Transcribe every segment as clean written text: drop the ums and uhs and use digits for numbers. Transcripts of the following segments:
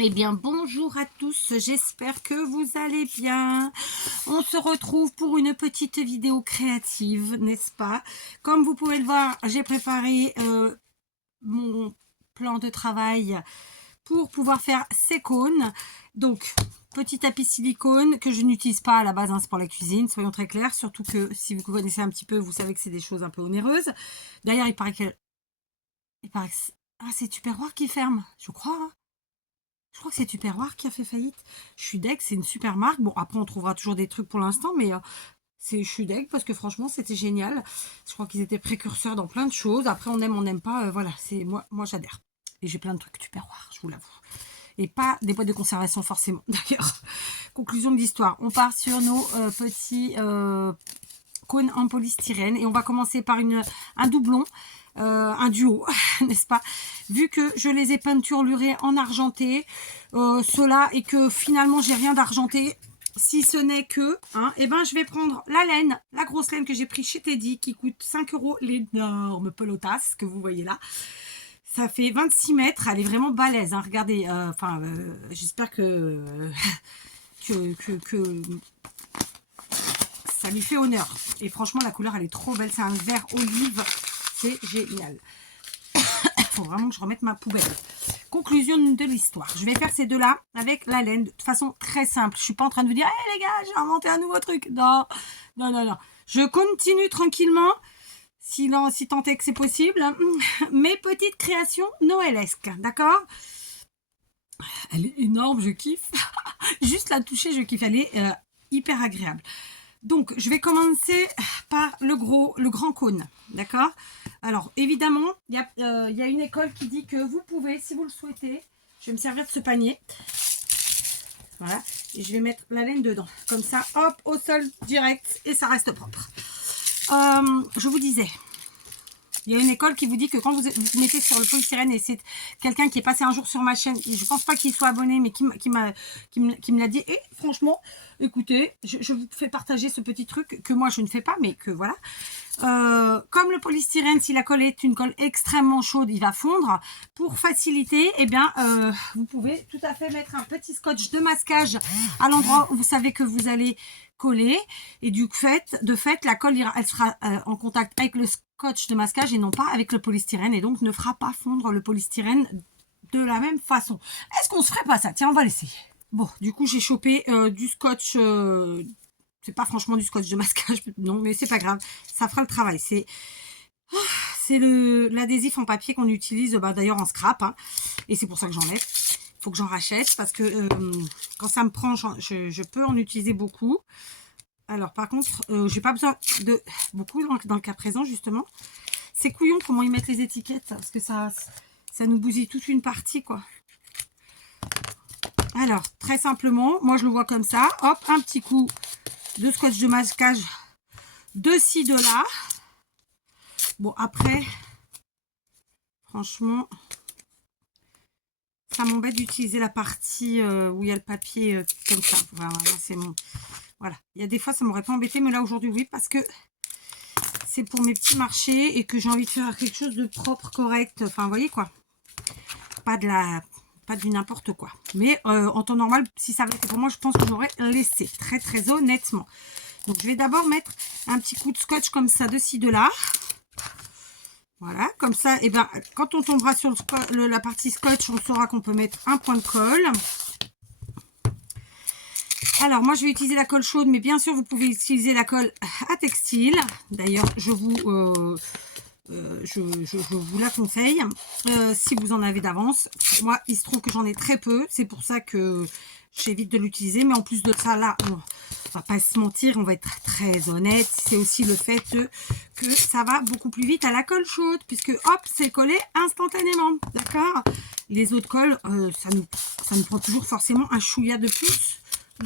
Eh bien, bonjour à tous, j'espère que vous allez bien. On se retrouve pour une petite vidéo créative, n'est-ce pas? Comme vous pouvez le voir, j'ai préparé mon plan de travail pour pouvoir faire ces cônes. Donc, petit tapis silicone que je n'utilise pas à la base, hein, c'est pour la cuisine, soyons très clairs. Surtout que si vous connaissez un petit peu, vous savez que c'est des choses un peu onéreuses. D'ailleurs, il paraît que ah, c'est Tupperware qui ferme, je crois, hein. Je crois que c'est Tupperware qui a fait faillite. Je suis deg, c'est une super marque. Bon, après, on trouvera toujours des trucs pour l'instant, mais je suis deg parce que franchement, c'était génial. Je crois qu'ils étaient précurseurs dans plein de choses. Après, on n'aime pas. Voilà, c'est moi j'adhère. Et j'ai plein de trucs Tupperware, je vous l'avoue. Et pas des boîtes de conservation forcément, d'ailleurs. Conclusion de l'histoire. On part sur nos petits cône en polystyrène et on va commencer par un doublon, un duo, n'est-ce pas? Vu que je les ai peinturlurés en argenté, cela et que finalement j'ai rien d'argenté, si ce n'est que, et ben je vais prendre la laine, la grosse laine que j'ai pris chez Teddy qui coûte 5 euros, l'énorme pelotasse que vous voyez là. Ça fait 26 mètres, elle est vraiment balèze, hein. Regardez, j'espère que ça lui fait honneur. Et franchement, la couleur, elle est trop belle. C'est un vert olive. C'est génial. Il faut vraiment que je remette ma poubelle. Conclusion de l'histoire. Je vais faire ces deux-là avec la laine de façon très simple. Je suis pas en train de vous dire, hey, les gars, j'ai inventé un nouveau truc. Non, non, non, non. Je continue tranquillement, si tant est que c'est possible, mes petites créations noëlesques. D'accord? Elle est énorme, je kiffe. Juste la toucher, je kiffe. Elle est hyper agréable. Donc, je vais commencer par le grand cône, d'accord? Alors, évidemment, il y a une école qui dit que vous pouvez, si vous le souhaitez, je vais me servir de ce panier, voilà, et je vais mettre la laine dedans, comme ça, hop, au sol direct, et ça reste propre. Je vous disais, il y a une école qui vous dit que quand vous mettez sur le polystyrène, et c'est quelqu'un qui est passé un jour sur ma chaîne, et je pense pas qu'il soit abonné, mais qui me l'a dit, et franchement, écoutez, je vous fais partager ce petit truc que moi je ne fais pas, mais que voilà. Comme le polystyrène, si la colle est une colle extrêmement chaude, il va fondre. Pour faciliter, eh bien, vous pouvez tout à fait mettre un petit scotch de masquage à l'endroit où vous savez que vous allez coller. Et de fait, la colle, elle sera en contact avec le scotch de masquage et non pas avec le polystyrène. Et donc, ne fera pas fondre le polystyrène de la même façon. Est-ce qu'on se ferait pas ça? Tiens, on va l'essayer. Bon, du coup, j'ai chopé du scotch... c'est pas franchement du scotch de masquage, non, mais c'est pas grave, ça fera le travail. C'est l'adhésif en papier qu'on utilise d'ailleurs en scrap, hein, et c'est pour ça que j'en ai. Il faut que j'en rachète parce que quand ça me prend, je peux en utiliser beaucoup. Alors par contre, j'ai pas besoin de beaucoup dans le cas présent justement. C'est couillon comment ils mettent les étiquettes parce que ça nous bousille toute une partie quoi. Alors très simplement, moi je le vois comme ça, hop, un petit coup de scotch de masquage de ci, de là. Bon, après, franchement, ça m'embête d'utiliser la partie où il y a le papier comme ça. Voilà, c'est mon... Voilà. Il y a des fois, ça m'aurait pas embêté, mais là, aujourd'hui, oui, parce que c'est pour mes petits marchés et que j'ai envie de faire quelque chose de propre, correct. Enfin, vous voyez, quoi. Pas du n'importe quoi. Mais en temps normal, si ça avait été pour moi, je pense que j'aurais laissé, très, très honnêtement. Donc, je vais d'abord mettre un petit coup de scotch comme ça, de ci, de là. Voilà, comme ça, et ben, quand on tombera sur la partie scotch, on saura qu'on peut mettre un point de colle. Alors, moi, je vais utiliser la colle chaude, mais bien sûr, vous pouvez utiliser la colle à textile. D'ailleurs, je vous la conseille si vous en avez d'avance. Moi, il se trouve que j'en ai très peu. C'est pour ça que j'évite de l'utiliser. Mais en plus de ça, là, on va pas se mentir, on va être très honnête. C'est aussi le fait que ça va beaucoup plus vite à la colle chaude, puisque hop, c'est collé instantanément. D'accord? Les autres colles, ça nous prend toujours forcément un chouïa de plus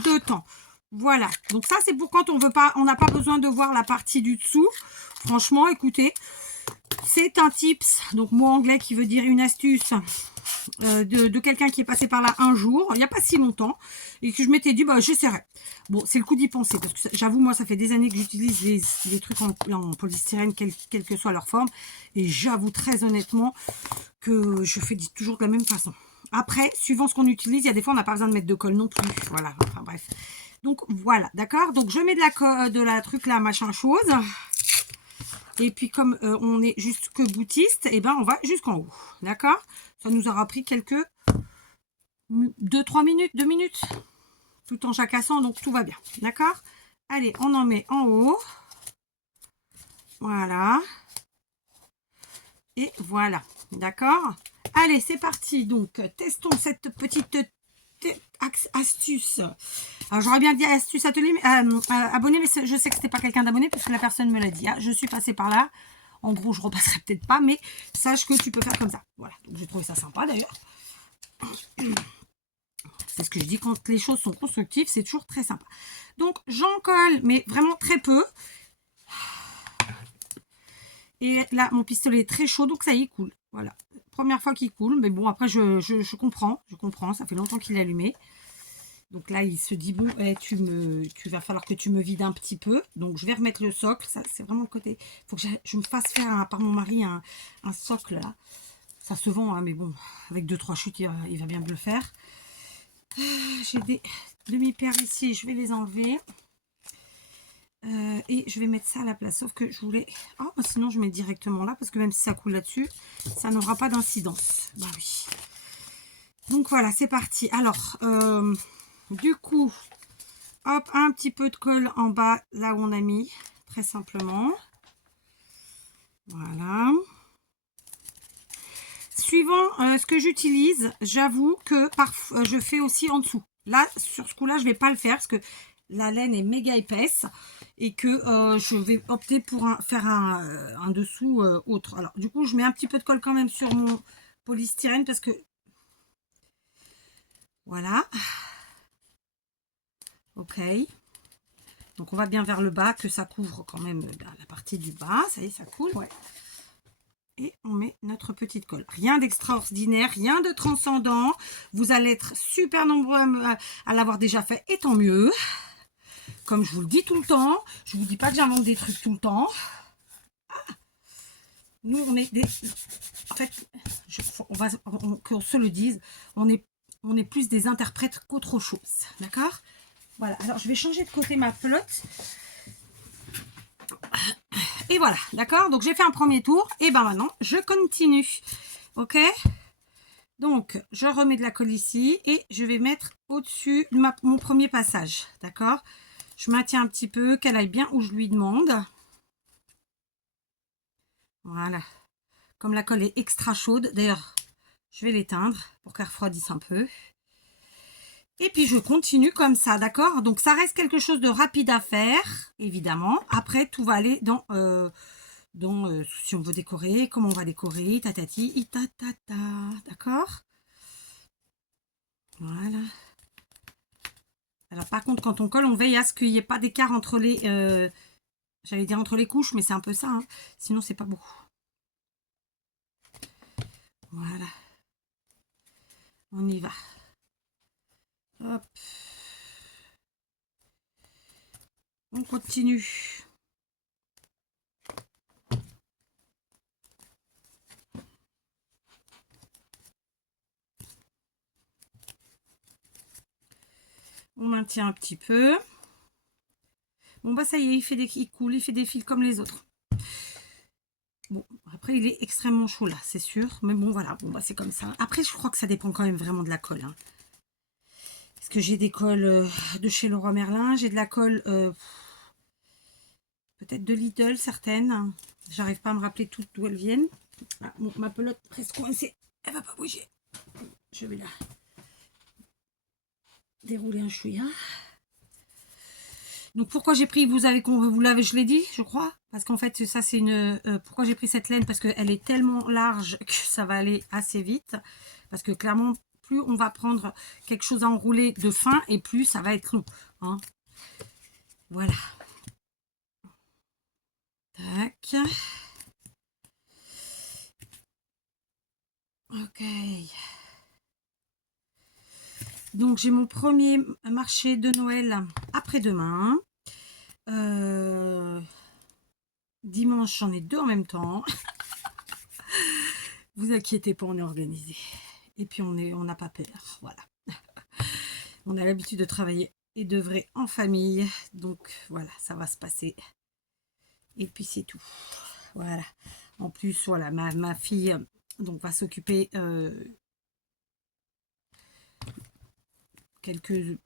de temps. Voilà. Donc ça, c'est pour quand on n'a pas besoin de voir la partie du dessous. Franchement, écoutez, c'est un tips, donc mot anglais qui veut dire une astuce de quelqu'un qui est passé par là un jour, il n'y a pas si longtemps, et que je m'étais dit, bah j'essaierai. Bon, c'est le coup d'y penser, parce que j'avoue, moi, ça fait des années que j'utilise les trucs en polystyrène, quelle que soit leur forme, et j'avoue très honnêtement que je fais toujours de la même façon. Après, suivant ce qu'on utilise, il y a des fois, on n'a pas besoin de mettre de colle non plus. Voilà, enfin bref. Donc, voilà, d'accord. Donc, je mets de la truc là, machin chose. Et puis, comme on est jusque boutiste, et ben, on va jusqu'en haut. D'accord. Ça nous aura pris quelques 2-3 minutes, 2 minutes. Tout en jacassant, donc tout va bien. D'accord. Allez, on en met en haut. Voilà. Et voilà. D'accord. Allez, c'est parti. Donc, testons cette petite astuce. Alors, j'aurais bien dit astuce atelier, abonné, mais je sais que c'était pas quelqu'un d'abonné puisque la personne me l'a dit. Ah, je suis passée par là. En gros, je repasserai peut-être pas, mais sache que tu peux faire comme ça. Voilà. Donc, j'ai trouvé ça sympa d'ailleurs. C'est ce que je dis, quand les choses sont constructives, c'est toujours très sympa. Donc, j'en colle, mais vraiment très peu. Et là, mon pistolet est très chaud, donc ça y est, il coule. Voilà. Première fois qu'il coule, mais bon, après, je comprends. Je comprends, ça fait longtemps qu'il est allumé. Donc là, il se dit, bon, tu vas falloir que tu me vides un petit peu. Donc, je vais remettre le socle. Ça, c'est vraiment le côté... Il faut que je me fasse faire par mon mari un socle, là. Ça se vend, hein, mais bon, avec 2-3 chutes, il va bien me le faire. J'ai des demi-paires ici, je vais les enlever. Et je vais mettre ça à la place. Sauf que je voulais... Oh, sinon, je mets directement là, parce que même si ça coule là-dessus, ça n'aura pas d'incidence. Bah oui. Donc voilà, c'est parti. Alors, du coup, hop, un petit peu de colle en bas, là où on a mis, très simplement. Voilà. Suivant ce que j'utilise, j'avoue que parfois je fais aussi en dessous. Là, sur ce coup-là, je ne vais pas le faire parce que la laine est méga épaisse et que je vais opter pour faire un dessous autre. Alors, du coup, je mets un petit peu de colle quand même sur mon polystyrène parce que... Voilà. Ok. Donc, on va bien vers le bas, que ça couvre quand même la partie du bas. Ça y est, ça coule, ouais. Et on met notre petite colle. Rien d'extraordinaire, rien de transcendant. Vous allez être super nombreux à l'avoir déjà fait, et tant mieux. Comme je vous le dis tout le temps, je ne vous dis pas que j'invente des trucs tout le temps. Nous, on est des... En fait, qu'on se le dise, on est plus des interprètes qu'autre chose. D'accord? Voilà, alors je vais changer de côté ma pelote. Et voilà, d'accord? Donc j'ai fait un premier tour. Et ben maintenant, je continue. Ok? Donc, je remets de la colle ici et je vais mettre au-dessus mon premier passage. D'accord? Je maintiens un petit peu, qu'elle aille bien où je lui demande. Voilà. Comme la colle est extra chaude, d'ailleurs, je vais l'éteindre pour qu'elle refroidisse un peu. Et puis, je continue comme ça, d'accord? Donc, ça reste quelque chose de rapide à faire, évidemment. Après, tout va aller dans si on veut décorer, comment on va décorer, tatati, itatata, d'accord? Voilà. Alors, par contre, quand on colle, on veille à ce qu'il n'y ait pas d'écart entre les... j'allais dire entre les couches, mais c'est un peu ça. Hein. Sinon, c'est pas beau. Voilà. On y va. Hop. On continue. On maintient un petit peu. Bon, bah ça y est, il coule, il fait des fils comme les autres. Bon, après, il est extrêmement chaud là, c'est sûr. Mais bon, voilà, bon, bah c'est comme ça. Après, je crois que ça dépend quand même vraiment de la colle. Hein. Parce que j'ai des colles de chez Leroy Merlin. J'ai de la colle, peut-être de Lidl, certaines. J'arrive pas à me rappeler toutes d'où elles viennent. Ah, bon, ma pelote presque coincée. Elle va pas bouger. Je vais la dérouler un chouïa. Donc pourquoi j'ai pris, je l'ai dit, je crois, parce qu'en fait ça c'est une, pourquoi j'ai pris cette laine, parce qu'elle est tellement large que ça va aller assez vite, parce que clairement plus on va prendre quelque chose à enrouler de fin et plus ça va être long, hein. Voilà. Tac. Ok. Donc j'ai mon premier marché de Noël après-demain. Dimanche, j'en ai 2 en même temps. Vous inquiétez pas, on est organisé. Et puis on n'a pas peur, voilà. On a l'habitude de travailler et d'œuvrer en famille. Donc voilà, ça va se passer. Et puis c'est tout. Voilà. En plus, voilà, ma fille donc va s'occuper quelques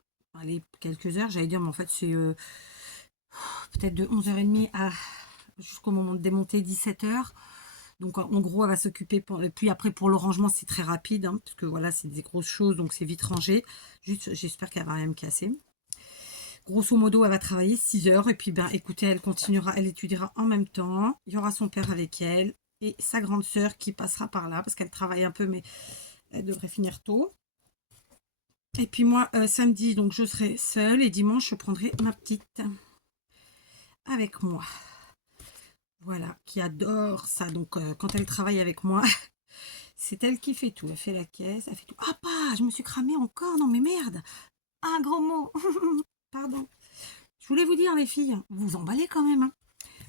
heures, j'allais dire, mais en fait c'est peut-être de 11h30 à jusqu'au moment de démonter 17h. Donc en gros, elle va s'occuper. Et puis après, pour le rangement, c'est très rapide, hein, parce que voilà, c'est des grosses choses, donc c'est vite rangé. Juste, j'espère qu'elle va rien me casser. Grosso modo, elle va travailler 6 heures. Et puis, ben, écoutez, elle continuera, elle étudiera en même temps. Il y aura son père avec elle et sa grande sœur qui passera par là, parce qu'elle travaille un peu, mais elle devrait finir tôt. Et puis moi, samedi, donc je serai seule. Et dimanche, je prendrai ma petite avec moi. Voilà, qui adore ça. Donc, quand elle travaille avec moi, c'est elle qui fait tout. Elle fait la caisse, elle fait tout. Ah, pas, je me suis cramée encore. Non, mais merde. Un gros mot. Pardon. Je voulais vous dire, les filles, vous vous emballez quand même. Hein.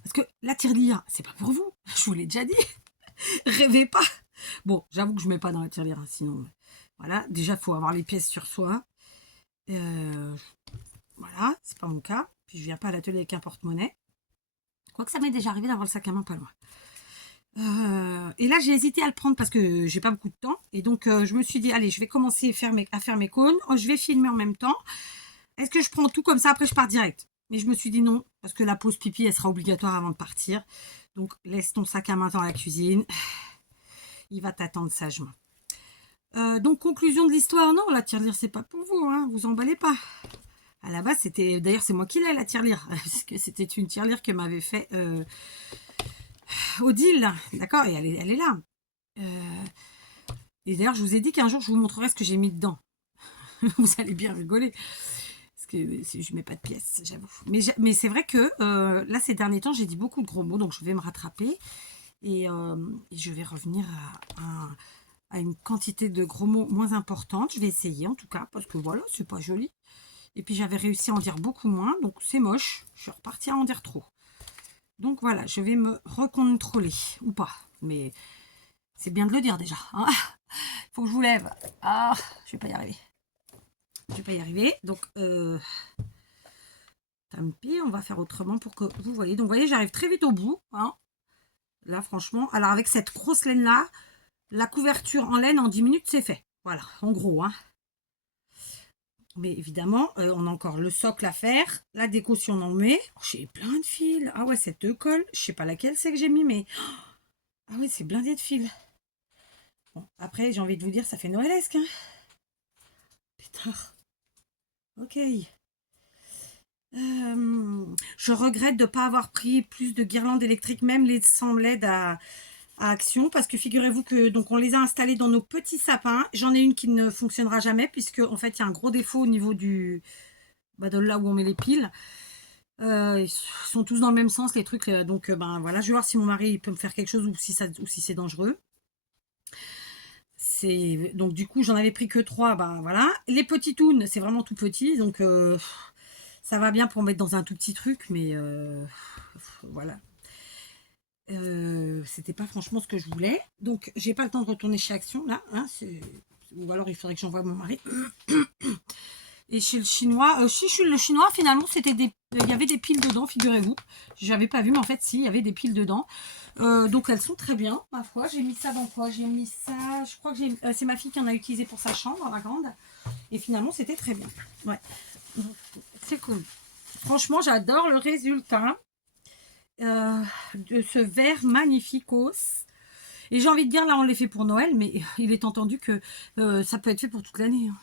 Parce que la tirelire, c'est pas pour vous. Je vous l'ai déjà dit. Rêvez pas. Bon, j'avoue que je mets pas dans la tirelire. Hein, sinon, voilà. Déjà, il faut avoir les pièces sur soi. Voilà, c'est pas mon cas. Puis, je viens pas à l'atelier avec un porte-monnaie. Quoique ça m'est déjà arrivé d'avoir le sac à main pas loin. Et là, j'ai hésité à le prendre parce que j'ai pas beaucoup de temps. Et donc, je me suis dit, allez, je vais commencer à faire mes cônes. Oh, je vais filmer en même temps. Est-ce que je prends tout comme ça? Après, je pars direct. Mais je me suis dit non, parce que la pause pipi, elle sera obligatoire avant de partir. Donc, laisse ton sac à main dans la cuisine. Il va t'attendre sagement. Donc, conclusion de l'histoire. Non, la tirelire, c'est pas pour vous. Hein, vous emballez pas. À la base, c'était... D'ailleurs, c'est moi qui l'ai, la tirelire. Parce que c'était une tirelire que m'avait fait... Odile, d'accord, et elle est là. Et d'ailleurs, je vous ai dit qu'un jour, je vous montrerai ce que j'ai mis dedans. Vous allez bien rigoler. Parce que je mets pas de pièces, j'avoue. Mais c'est vrai que là, ces derniers temps, j'ai dit beaucoup de gros mots, donc je vais me rattraper. Et je vais revenir à une quantité de gros mots moins importante. Je vais essayer, en tout cas, parce que voilà, c'est pas joli. Et puis, j'avais réussi à en dire beaucoup moins, donc c'est moche. Je suis repartie à en dire trop. Donc voilà, je vais me recontrôler, ou pas. Mais c'est bien de le dire déjà. Hein. Faut que je vous lève. Ah, je vais pas y arriver. Je vais pas y arriver. Donc, tant pis, on va faire autrement pour que vous voyez. Donc, vous voyez, j'arrive très vite au bout. Hein. Là, franchement. Alors, avec cette grosse laine-là, la couverture en laine, en 10 minutes, c'est fait. Voilà, en gros. Hein. Mais évidemment, on a encore le socle à faire. La déco, si on en met. Oh, j'ai plein de fils. Ah ouais, cette colle. Je sais pas laquelle c'est que j'ai mis, mais... Ah oui, c'est blindé de fils. Bon, après, j'ai envie de vous dire, ça fait noëlesque. Hein. Putain. Ok. Je regrette de ne pas avoir pris plus de guirlandes électriques, même les sans LED à Action, parce que figurez-vous que donc on les a installés dans nos petits sapins. J'en ai une qui ne fonctionnera jamais, puisque en fait, il y a un gros défaut au niveau de là où on met les piles. Ils sont tous dans le même sens, les trucs. Donc, ben voilà, je vais voir si mon mari peut me faire quelque chose ou si c'est dangereux. Donc du coup j'en avais pris que 3, ben voilà. Les petits toons, c'est vraiment tout petit, donc ça va bien pour mettre dans un tout petit truc, mais voilà. C'était pas franchement ce que je voulais, donc j'ai pas le temps de retourner chez Action là, hein, ou alors il faudrait que j'envoie mon mari. Et chez le chinois, si chez le chinois, finalement, il y avait des piles dedans, figurez-vous. J'avais pas vu, mais en fait, si, il y avait des piles dedans. Donc, elles sont très bien, ma foi. J'ai mis ça dans quoi? J'ai mis ça, je crois que c'est ma fille qui en a utilisé pour sa chambre, ma grande. Et finalement, c'était très bien. Ouais, c'est cool. Franchement, j'adore le résultat de ce verre magnificos. Et j'ai envie de dire, là, on les fait pour Noël, mais il est entendu que ça peut être fait pour toute l'année. Hein.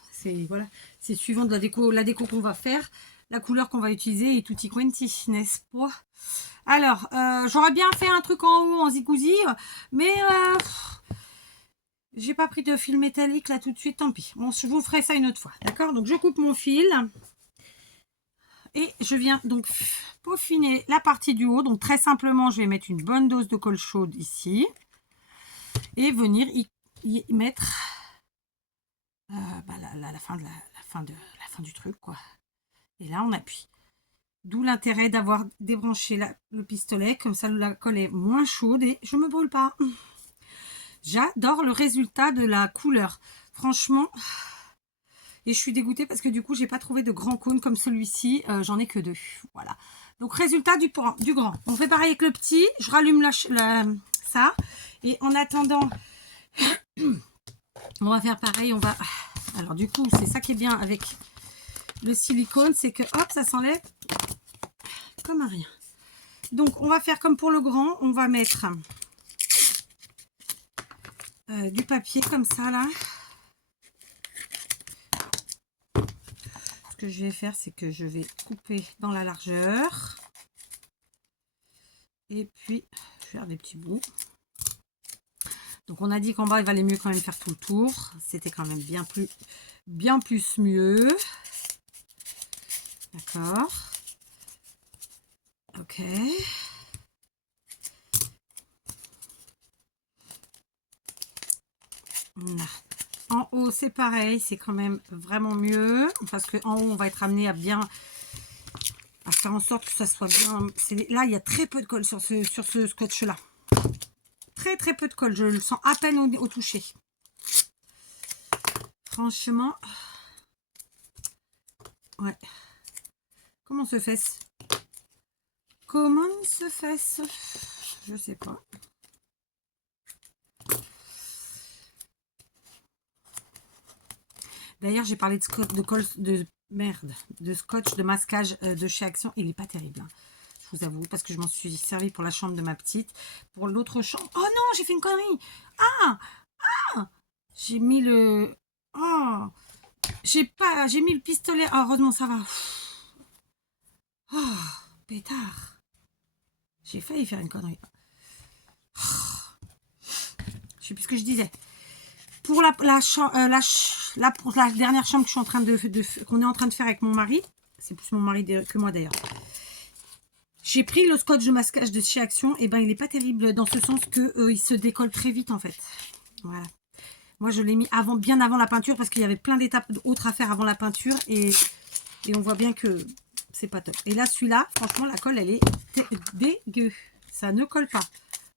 C'est suivant de la déco qu'on va faire, la couleur qu'on va utiliser et tutti quanti, n'est-ce pas? Alors, j'aurais bien fait un truc en haut en zigouzi, mais j'ai pas pris de fil métallique là tout de suite, tant pis. Bon, je vous ferai ça une autre fois, d'accord? Donc, je coupe mon fil et je viens donc peaufiner la partie du haut. Donc, très simplement, je vais mettre une bonne dose de colle chaude ici et venir y mettre la fin du truc, quoi. Et là, on appuie. D'où l'intérêt d'avoir débranché le pistolet. Comme ça, la colle est moins chaude et je me brûle pas. J'adore le résultat de la couleur. Franchement, et je suis dégoûtée parce que du coup, j'ai pas trouvé de grand cône comme celui-ci. J'en ai que 2. Voilà. Donc, résultat du grand. On fait pareil avec le petit. Je rallume ça. Et en attendant, on va faire pareil. Alors, du coup, c'est ça qui est bien avec le silicone. C'est que, hop, ça s'enlève comme un rien. Donc, on va faire comme pour le grand. On va mettre du papier comme ça, là. Ce que je vais faire, c'est que je vais couper dans la largeur. Et puis, je vais faire des petits bouts. Donc, on a dit qu'en bas, il valait mieux quand même faire tout le tour. C'était quand même bien plus mieux. D'accord. Ok. Là. En haut, c'est pareil. C'est quand même vraiment mieux. Parce qu'en haut, on va être amené à faire en sorte que ça soit bien. Là, il y a très peu de colle sur ce scotch-là. Très peu de colle. Je le sens à peine au toucher. Franchement. Ouais. Comment se fait-ce? Comment se fait-ce? Je sais pas. D'ailleurs, j'ai parlé de scotch, de scotch de masquage de chez Action. Il n'est pas terrible, hein, je vous avoue, parce que je m'en suis servi pour la chambre de ma petite. Pour l'autre chambre... Oh non, j'ai fait une connerie. J'ai mis le... Oh, j'ai mis le pistolet. Oh, heureusement, ça va. Oh, pétard. J'ai failli faire une connerie. Je sais plus ce que je disais. Pour la dernière chambre que je suis en train qu'on est en train de faire avec mon mari, c'est plus mon mari que moi d'ailleurs. J'ai pris le scotch de masquage de chez Action, et ben il n'est pas terrible dans ce sens que il se décolle très vite en fait. Voilà. Moi je l'ai mis bien avant la peinture parce qu'il y avait plein d'étapes autres à faire avant la peinture et on voit bien que c'est pas top. Et là celui-là, franchement la colle elle est dégueu. Ça ne colle pas.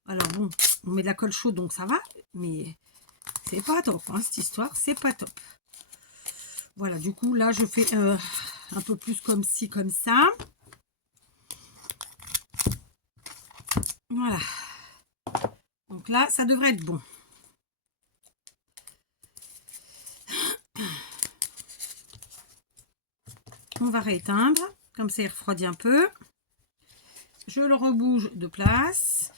Alors bon, on met de la colle chaude donc ça va, mais c'est pas top, hein, cette histoire, c'est pas top. Voilà, du coup, là, je fais un peu plus comme ci, comme ça. Voilà. Donc là, ça devrait être bon. On va rééteindre, comme ça, il refroidit un peu. Je le rebouge de place.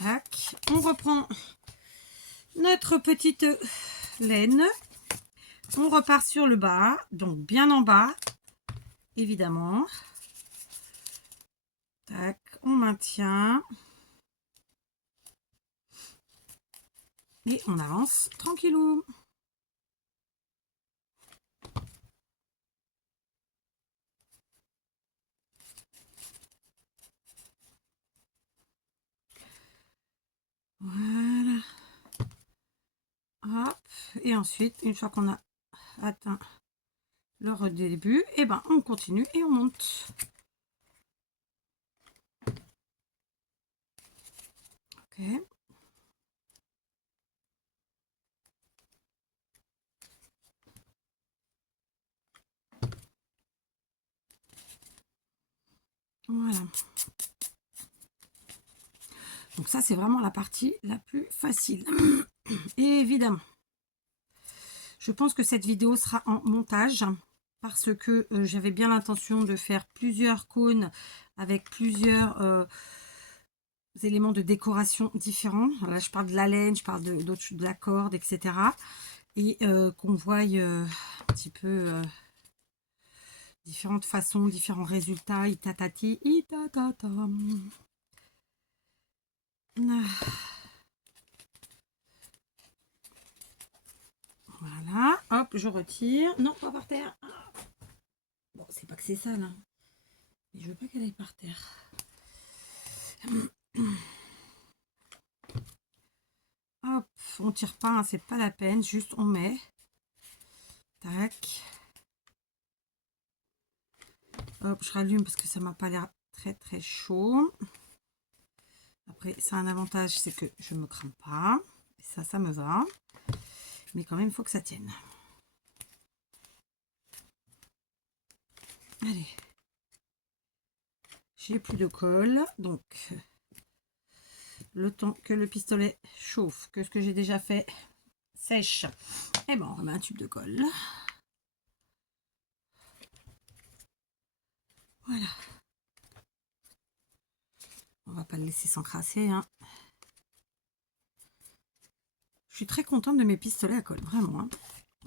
Tac. On reprend notre petite laine. On repart sur le bas, donc bien en bas, évidemment. Tac, on maintient. Et on avance tranquillou. Voilà. Hop. Et ensuite, une fois qu'on a atteint le début, et ben on continue et on monte. Ok. Voilà. Donc ça, c'est vraiment la partie la plus facile. Et évidemment, je pense que cette vidéo sera en montage parce que j'avais bien l'intention de faire plusieurs cônes avec plusieurs éléments de décoration différents. Là, je parle de la laine, je parle de la corde, etc. Et qu'on voie un petit peu différentes façons, différents résultats. Itatati, itatata. Voilà, hop, je retire. Non, pas par terre. Bon, c'est pas que c'est sale, hein. Mais je veux pas qu'elle aille par terre. Hop, on tire pas, hein, c'est pas la peine, juste on met. Tac. Hop, je rallume parce que ça m'a pas l'air très chaud. Après, c'est un avantage, c'est que je me crame pas. Ça me va. Mais quand même, il faut que ça tienne. Allez. J'ai plus de colle. Donc, le temps que le pistolet chauffe, que ce que j'ai déjà fait sèche, et bon, on remet un tube de colle. Voilà. On va pas le laisser s'encrasser, hein. Je suis très contente de mes pistolets à colle, vraiment, hein.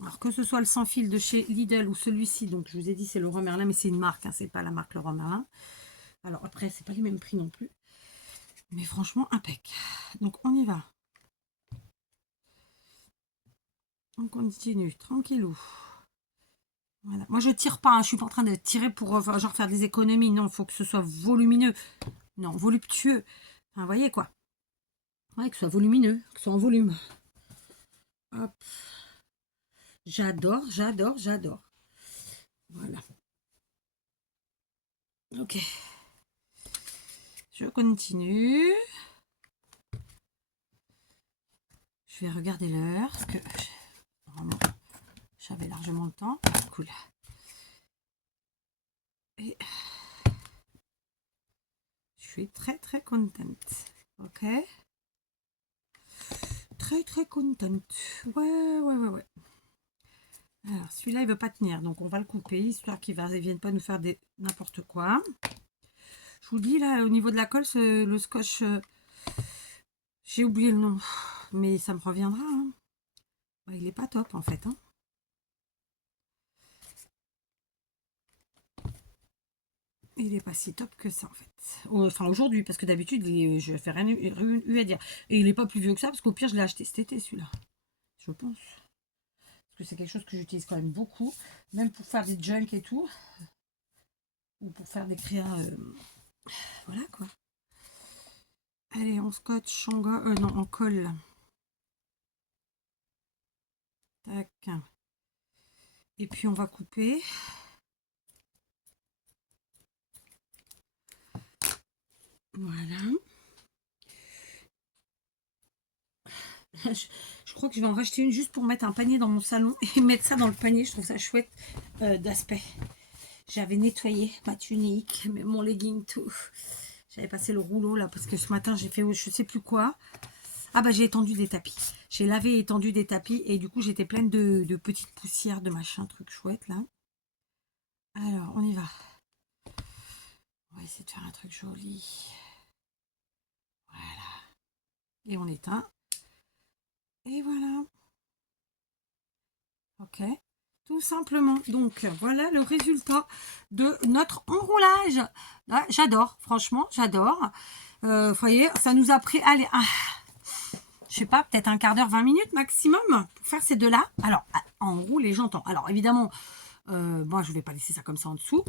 Alors que ce soit le sans fil de chez Lidl ou celui-ci, donc je vous ai dit c'est Leroy Merlin, mais c'est une marque, hein, c'est pas la marque Leroy Merlin. Alors après, c'est pas les mêmes prix non plus. Mais franchement, impec. Donc on y va. On continue, tranquillou. Voilà. Moi je tire pas, hein, je suis pas en train de tirer pour genre faire des économies. Non, il faut que ce soit volumineux. Non, voluptueux. Enfin, vous voyez quoi. Ouais, que ce soit volumineux, que ce soit en volume. Hop. J'adore, j'adore, j'adore. Voilà. Ok. Je continue. Je vais regarder l'heure, parce que vraiment, j'avais largement le temps. Cool. Et je suis très très contente. Ok. Très très contente. Ouais. Alors celui-là il veut pas tenir, donc on va le couper, histoire qu'il ne vienne pas nous faire n'importe quoi. Je vous dis là, au niveau de la colle, le scotch, j'ai oublié le nom, mais ça me reviendra, hein. Ouais, il est pas top en fait, hein. Il est pas si top que ça en fait. Enfin aujourd'hui, parce que d'habitude je fais rien eu à dire. Et il est pas plus vieux que ça, parce qu'au pire je l'ai acheté cet été celui-là. Je pense. Parce que c'est quelque chose que j'utilise quand même beaucoup. Même pour faire des junk et tout. Ou pour faire des créas. Voilà quoi. Allez, on scotch, non, on colle. Tac. Et puis on va couper. Voilà. Je crois que je vais en racheter une juste pour mettre un panier dans mon salon et mettre ça dans le panier. Je trouve ça chouette d'aspect. J'avais nettoyé ma tunique, mon legging, tout. J'avais passé le rouleau là parce que ce matin j'ai fait je sais plus quoi. Ah bah j'ai étendu des tapis. J'ai lavé et étendu des tapis et du coup j'étais pleine de petites poussières, de machin, truc chouette là. Alors on y va. On va essayer de faire un truc joli. Voilà. Et on éteint. Et voilà. Ok. Tout simplement. Donc voilà le résultat de notre enroulage. Ah, j'adore, franchement, j'adore. Vous voyez, ça nous a pris, allez, je sais pas, peut-être un quart d'heure, 20 minutes maximum pour faire ces deux-là. Alors, enrouler, j'entends. Alors, évidemment, moi, je ne vais pas laisser ça comme ça en dessous.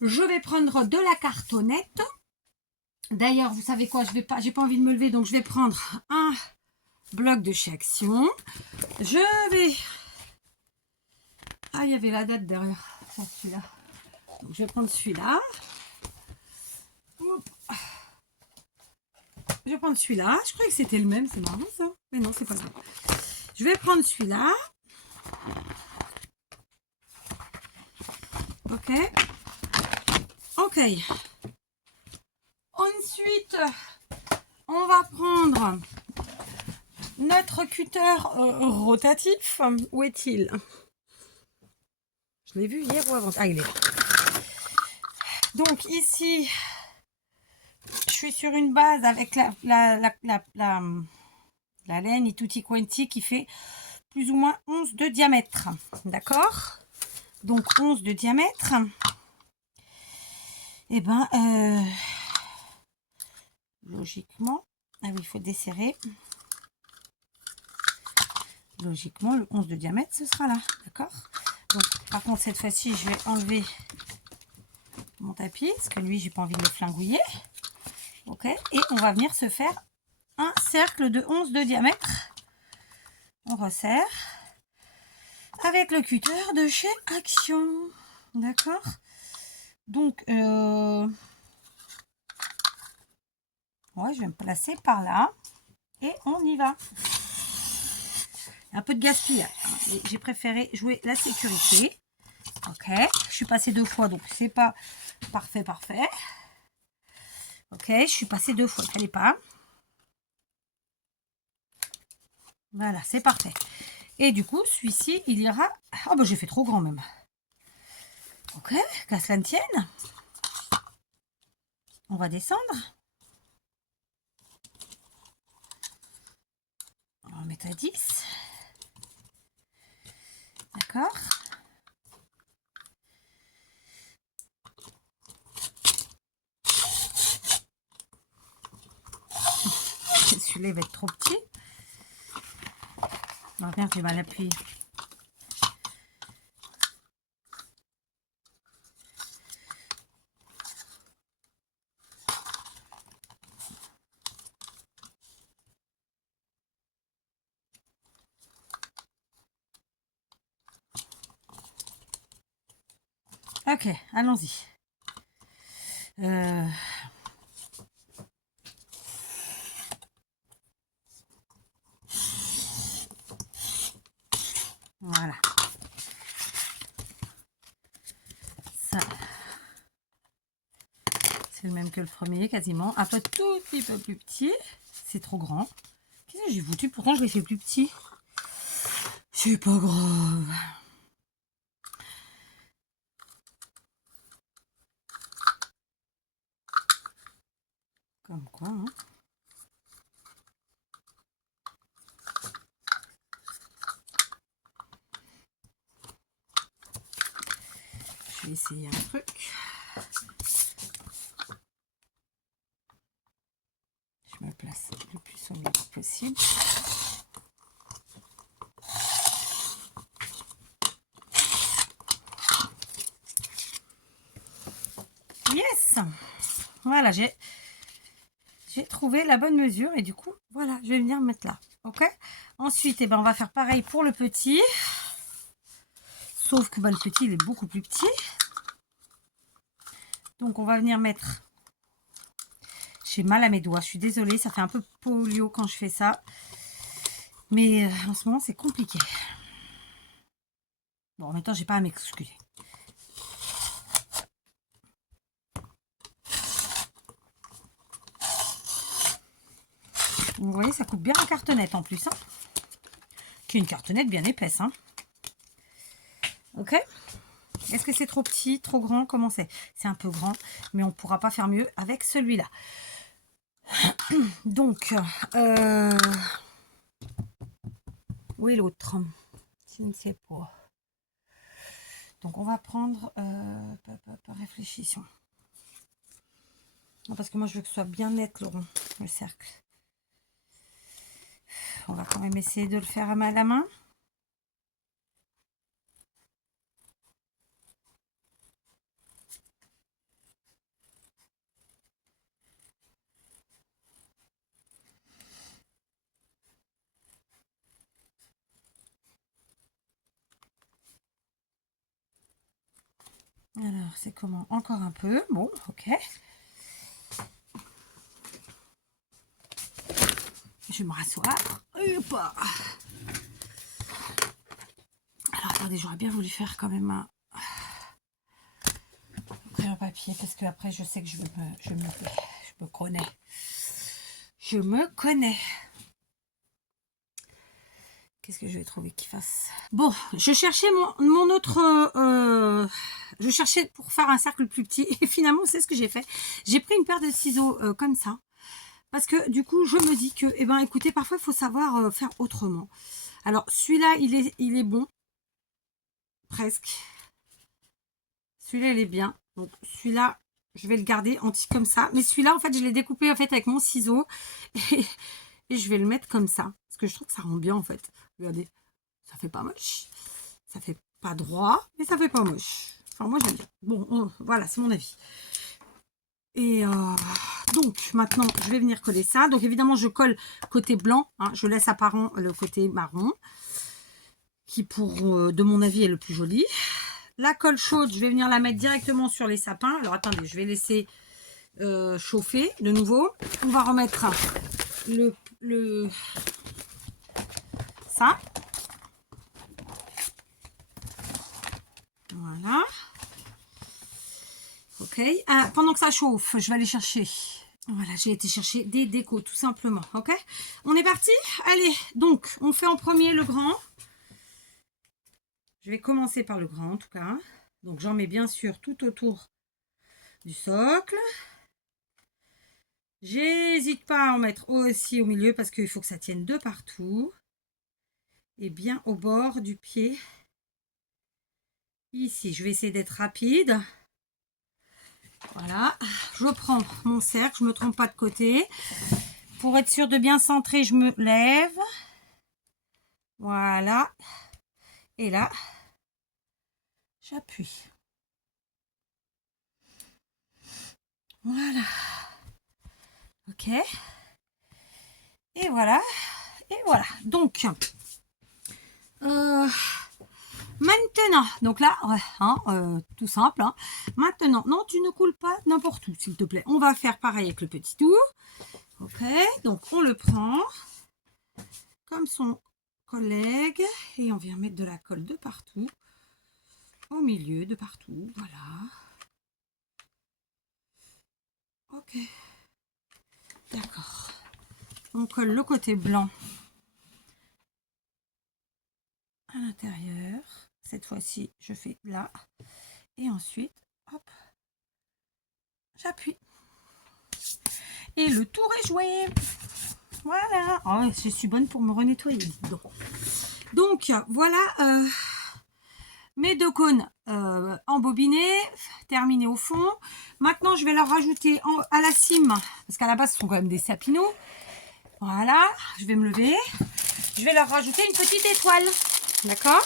Je vais prendre de la cartonnette. D'ailleurs, vous savez quoi, j'ai pas envie de me lever, donc je vais prendre un bloc de chez Action. Je vais... Ah, il y avait la date derrière. Celui-là. Donc, je vais prendre celui-là. Je vais prendre celui-là. Je croyais que c'était le même. C'est marrant ça. Mais non, c'est pas ça. Je vais prendre celui-là. Ok. Ok. Ensuite, on va prendre notre cutter rotatif. Où est-il? Je l'ai vu hier ou avant. Ah, il est là. Donc ici, je suis sur une base avec la laine Tutti Quanti qui fait plus ou moins 11 de diamètre. D'accord? Donc 11 de diamètre. Et ben, logiquement, ah oui, il faut desserrer. Logiquement, le 11 de diamètre, ce sera là. D'accord? Donc, par contre, cette fois-ci, je vais enlever mon tapis, parce que lui, j'ai pas envie de le flingouiller. Ok? Et on va venir se faire un cercle de 11 de diamètre. On resserre avec le cutter de chez Action. D'accord? Donc, ouais, je vais me placer par là. Et on y va. Un peu de gaspillage. J'ai préféré jouer la sécurité. Ok, je suis passée 2 fois, donc c'est pas parfait. Ok, je suis passée 2 fois, il fallait pas. Voilà, c'est parfait. Et du coup, celui-ci, il ira... Ah bah j'ai fait trop grand même. Ok, qu'à cela ne tienne. On va descendre. On va mettre à 10. D'accord. Celui-là, il va être trop petit. Non, regarde, j'ai mal appuyé. Ok, allons-y. Voilà. Ça, c'est le même que le premier, quasiment. Un peu tout petit peu plus petit. C'est trop grand. Qu'est-ce que j'ai foutu? Pourtant, je l'ai fait plus petit. C'est pas grave. Comme quoi, hein. Je vais essayer un truc. Je me place le plus au milieu possible. Yes! Voilà, j'ai trouvé la bonne mesure et du coup, voilà, je vais venir mettre là. Ok? Ensuite, eh ben, on va faire pareil pour le petit. Sauf que bah, le petit, il est beaucoup plus petit. Donc, on va venir mettre... J'ai mal à mes doigts, je suis désolée, ça fait un peu polio quand je fais ça. Mais en ce moment, c'est compliqué. Bon, en même temps, j'ai pas à m'excuser. Vous voyez, ça coupe bien la cartonnette en plus. Hein, qui est une cartonnette bien épaisse. Hein. Ok. Est-ce que c'est trop petit, trop grand? Comment c'est? C'est un peu grand, mais on ne pourra pas faire mieux avec celui-là. Donc, où est l'autre? Je ne sais pas. Donc, on va prendre... réfléchissons. Non, parce que moi, je veux que ce soit bien net, le rond, le cercle. On va quand même essayer de le faire à la main. Alors, c'est comment? Encore un peu. Bon, ok. Je vais me rasseoir. Alors, attendez, j'aurais bien voulu faire quand même un papier parce que après, je sais que je me connais. Je me connais. Qu'est-ce que je vais trouver qui fasse? Bon, je cherchais mon autre... je cherchais pour faire un cercle plus petit. Et finalement, c'est ce que j'ai fait. J'ai pris une paire de ciseaux comme ça. Parce que du coup, je me dis que... Eh ben, écoutez, parfois, il faut savoir faire autrement. Alors, celui-là, il est bon. Presque. Celui-là, il est bien. Donc, celui-là, je vais le garder comme ça. Mais celui-là, en fait, je l'ai découpé en fait avec mon ciseau. Et je vais le mettre comme ça. Parce que je trouve que ça rend bien, en fait. Regardez. Ça fait pas moche. Ça fait pas droit, mais ça fait pas moche. Enfin, moi, j'aime bien. Bon, voilà, c'est mon avis. Et donc, maintenant, je vais venir coller ça. Donc, évidemment, je colle côté blanc. Hein, je laisse apparent le côté marron. Qui, de mon avis, est le plus joli. La colle chaude, je vais venir la mettre directement sur les sapins. Alors, attendez, je vais laisser chauffer de nouveau. On va remettre ça. Voilà. Ok. Pendant que ça chauffe, je vais aller chercher. Voilà, j'ai été chercher des décos, tout simplement. Ok. On est parti. Allez, donc, on fait en premier le grand. Je vais commencer par le grand, en tout cas. Donc, j'en mets bien sûr tout autour du socle. J'hésite pas à en mettre aussi au milieu parce qu'il faut que ça tienne de partout. Et bien au bord du pied. Ici, je vais essayer d'être rapide. Voilà, je prends mon cercle, je ne me trompe pas de côté. Pour être sûr de bien centrer, je me lève. Voilà. Et là, j'appuie. Voilà. Ok. Et voilà. Et voilà. Donc, maintenant, donc là, ouais, hein, tout simple. Hein. Maintenant, non, tu ne coules pas n'importe où, s'il te plaît. On va faire pareil avec le petit tour. Ok. Donc, on le prend comme son collègue et on vient mettre de la colle de partout. Au milieu, de partout. Voilà. Ok. D'accord. On colle le côté blanc à l'intérieur. Cette fois-ci, je fais là. Et ensuite, hop, j'appuie. Et le tour est joué. Voilà. Oh, je suis bonne pour me renettoyer. Donc voilà mes deux cônes embobinés, terminés au fond. Maintenant, je vais leur rajouter à la cime, parce qu'à la base, ce sont quand même des sapinaux. Voilà, je vais me lever. Je vais leur rajouter une petite étoile. D'accord?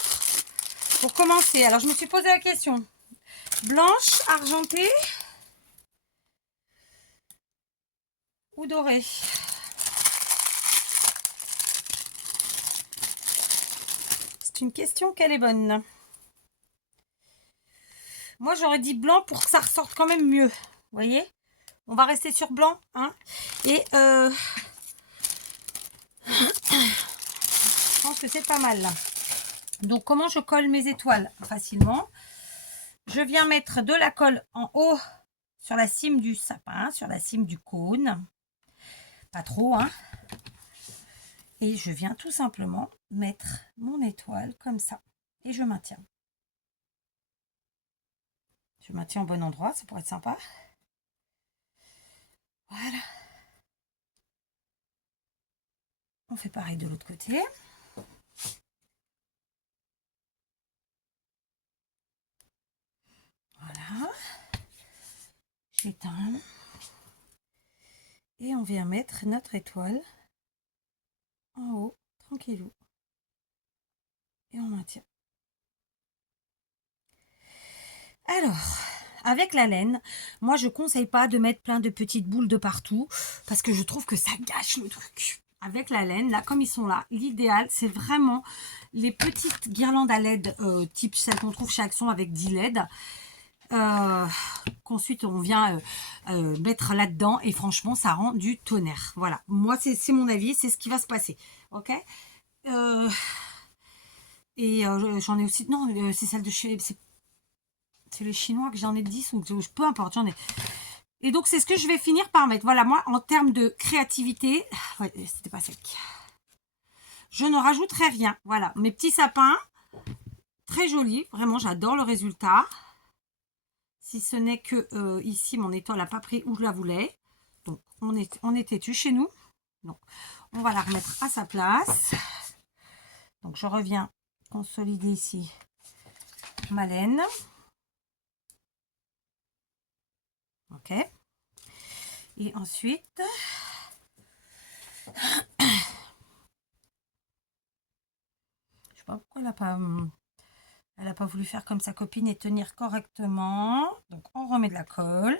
Pour commencer, alors je me suis posé la question. Blanche, argentée ou dorée? C'est une question qu'elle est bonne. Moi, j'aurais dit blanc pour que ça ressorte quand même mieux. Vous voyez? On va rester sur blanc. Hein, et je pense que c'est pas mal. Donc, comment je colle mes étoiles? Facilement. Je viens mettre de la colle en haut sur la cime du sapin, sur la cime du cône. Pas trop, hein. Et je viens tout simplement mettre mon étoile comme ça. Et je maintiens. Je maintiens au bon endroit, ça pourrait être sympa. Voilà. On fait pareil de l'autre côté. Voilà. J'éteins. Et on vient mettre notre étoile en haut, tranquillou. Et on maintient. Alors, avec la laine, moi je conseille pas de mettre plein de petites boules de partout parce que je trouve que ça gâche le truc. Avec la laine, là comme ils sont là, l'idéal c'est vraiment les petites guirlandes à LED type celles qu'on trouve chez Action avec 10 LED. Qu'ensuite on vient mettre là-dedans et franchement ça rend du tonnerre. Voilà, moi c'est mon avis, c'est ce qui va se passer. Ok. Et j'en ai aussi, non c'est celle de chez, c'est les chinois que j'en ai 10 ou peu importe, j'en ai. Et donc c'est ce que je vais finir par mettre. Voilà, moi en termes de créativité, ouais, c'était pas sec. Je ne rajouterai rien. Voilà, mes petits sapins, très jolis, vraiment j'adore le résultat. Si ce n'est que ici, mon étoile n'a pas pris où je la voulais. Donc, on est têtu chez nous. Donc, on va la remettre à sa place. Donc, je reviens consolider ici ma laine. Ok. Et ensuite, je sais pas pourquoi elle n'a pas voulu faire comme sa copine et tenir correctement. Donc, on remet de la colle.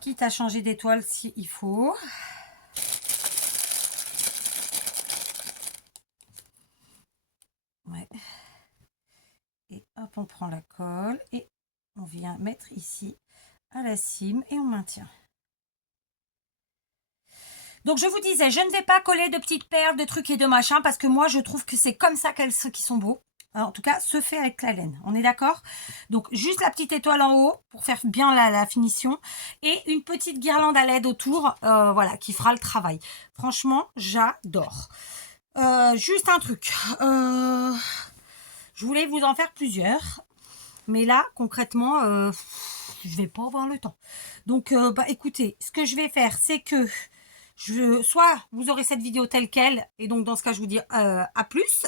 Quitte à changer d'étoile s'il faut. Ouais. Et hop, on prend la colle et on vient mettre ici à la cime et on maintient. Donc je vous disais, je ne vais pas coller de petites perles, de trucs et de machins parce que moi je trouve que c'est comme ça qui sont beaux. En tout cas, se fait avec la laine. On est d'accord? Donc, juste la petite étoile en haut pour faire bien la finition. Et une petite guirlande à LED autour, voilà, qui fera le travail. Franchement, j'adore. Juste un truc. Je voulais vous en faire plusieurs. Mais là, concrètement, je vais pas avoir le temps. Donc, écoutez, ce que je vais faire, c'est que soit vous aurez cette vidéo telle quelle, et donc dans ce cas, je vous dis à plus,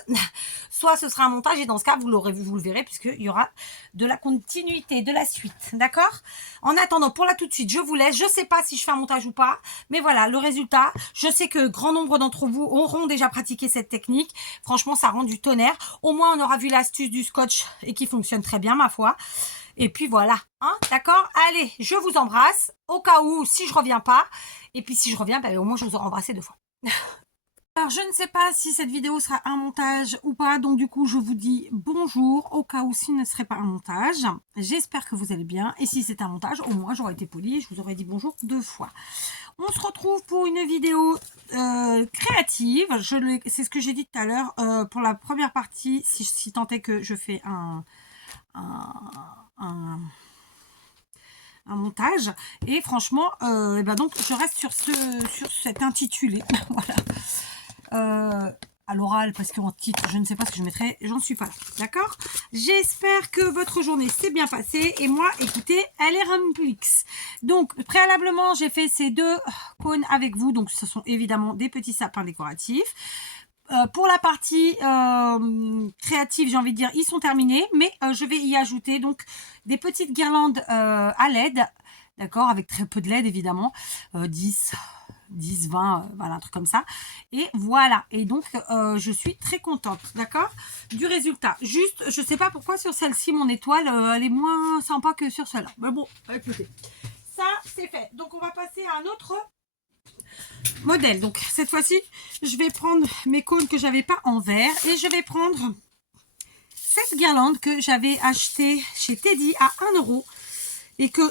soit ce sera un montage, et dans ce cas, vous le verrez, puisqu'il y aura de la continuité, de la suite, d'accord? En attendant, pour là tout de suite, je vous laisse. Je sais pas si je fais un montage ou pas, mais voilà, le résultat, je sais que grand nombre d'entre vous auront déjà pratiqué cette technique. Franchement, ça rend du tonnerre. Au moins, on aura vu l'astuce du scotch, et qui fonctionne très bien, ma foi. Et puis voilà, hein, d'accord? Allez, je vous embrasse, au cas où, si je reviens pas. Et puis si je reviens, au moins je vous aurai embrassé 2 fois. Alors, je ne sais pas si cette vidéo sera un montage ou pas. Donc, du coup, je vous dis bonjour, au cas où ce ne serait pas un montage. J'espère que vous allez bien. Et si c'est un montage, au moins j'aurais été polie et je vous aurais dit bonjour 2 fois. On se retrouve pour une vidéo créative. C'est ce que j'ai dit tout à l'heure. Pour la première partie, si tant est que je fais un montage, et franchement donc je reste sur cet intitulé. Voilà, à l'oral, parce qu'en titre je ne sais pas ce que je mettrai, j'en suis pas là, d'accord? J'espère que votre journée s'est bien passée, et moi, écoutez, elle est remplix. Donc préalablement, j'ai fait ces 2 cônes avec vous. Donc ce sont évidemment des petits sapins décoratifs. Pour la partie créative, j'ai envie de dire, ils sont terminés, mais je vais y ajouter donc des petites guirlandes à LED, d'accord, avec très peu de LED évidemment, 10, 20, voilà, un truc comme ça. Et voilà, et donc je suis très contente, d'accord, du résultat. Juste, je sais pas pourquoi sur celle-ci, mon étoile, elle est moins sympa que sur celle-là. Mais bon, écoutez, ça c'est fait. Donc on va passer à un autre modèle. Donc cette fois-ci, je vais prendre mes cônes que j'avais pas en verre, et je vais prendre cette guirlande que j'avais achetée chez Teddy à 1 € et que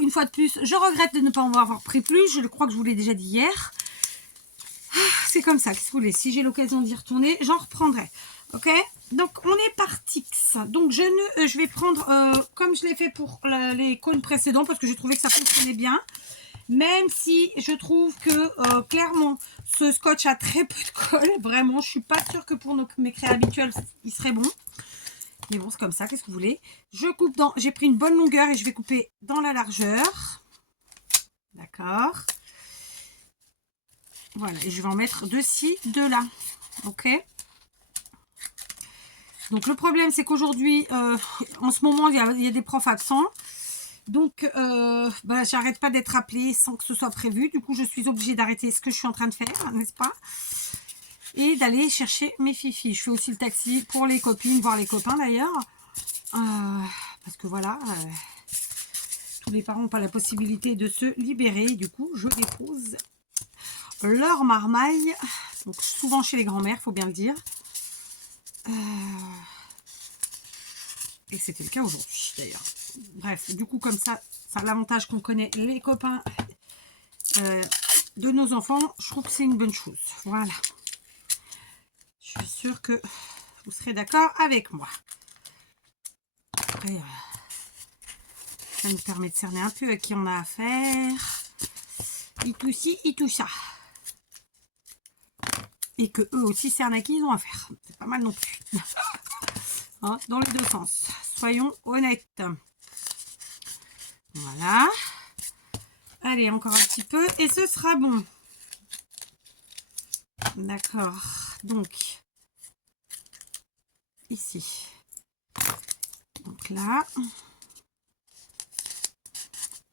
une fois de plus, je regrette de ne pas en avoir pris plus. Je crois que je vous l'ai déjà dit hier. C'est comme ça, qu'est-ce que vous voulez, si j'ai l'occasion d'y retourner, j'en reprendrai. Ok, donc on est parti. Donc je vais prendre comme je l'ai fait pour les cônes précédents, parce que j'ai trouvé que ça fonctionnait bien. Même si je trouve que clairement ce scotch a très peu de colle, vraiment, je suis pas sûre que pour mes craies habituels il serait bon. Mais bon, c'est comme ça, qu'est-ce que vous voulez. Je coupe j'ai pris une bonne longueur et je vais couper dans la largeur. D'accord. Voilà, et je vais en mettre 2-ci, 2 là. Ok. Donc le problème, c'est qu'aujourd'hui, en ce moment, il y a des profs absents. Donc, j'arrête pas d'être appelée sans que ce soit prévu. Du coup, je suis obligée d'arrêter ce que je suis en train de faire, n'est-ce pas? Et d'aller chercher mes fifis. Je fais aussi le taxi pour les copines, voire les copains d'ailleurs. Parce que voilà, tous les parents n'ont pas la possibilité de se libérer. Du coup, je dépose leur marmaille. Donc, souvent chez les grands-mères, il faut bien le dire. Et c'était le cas aujourd'hui d'ailleurs. Bref, du coup, comme ça a l'avantage qu'on connaît les copains de nos enfants. Je trouve que c'est une bonne chose. Voilà. Je suis sûre que vous serez d'accord avec moi. Après, ça nous permet de cerner un peu à qui on a affaire. Et tout ci, et tout ça. Et que eux aussi cernent à qui ils ont affaire. C'est pas mal non plus. Hein, dans les 2 sens. Soyons honnêtes. Voilà. Allez, encore un petit peu et ce sera bon. D'accord. Donc, ici. Donc là,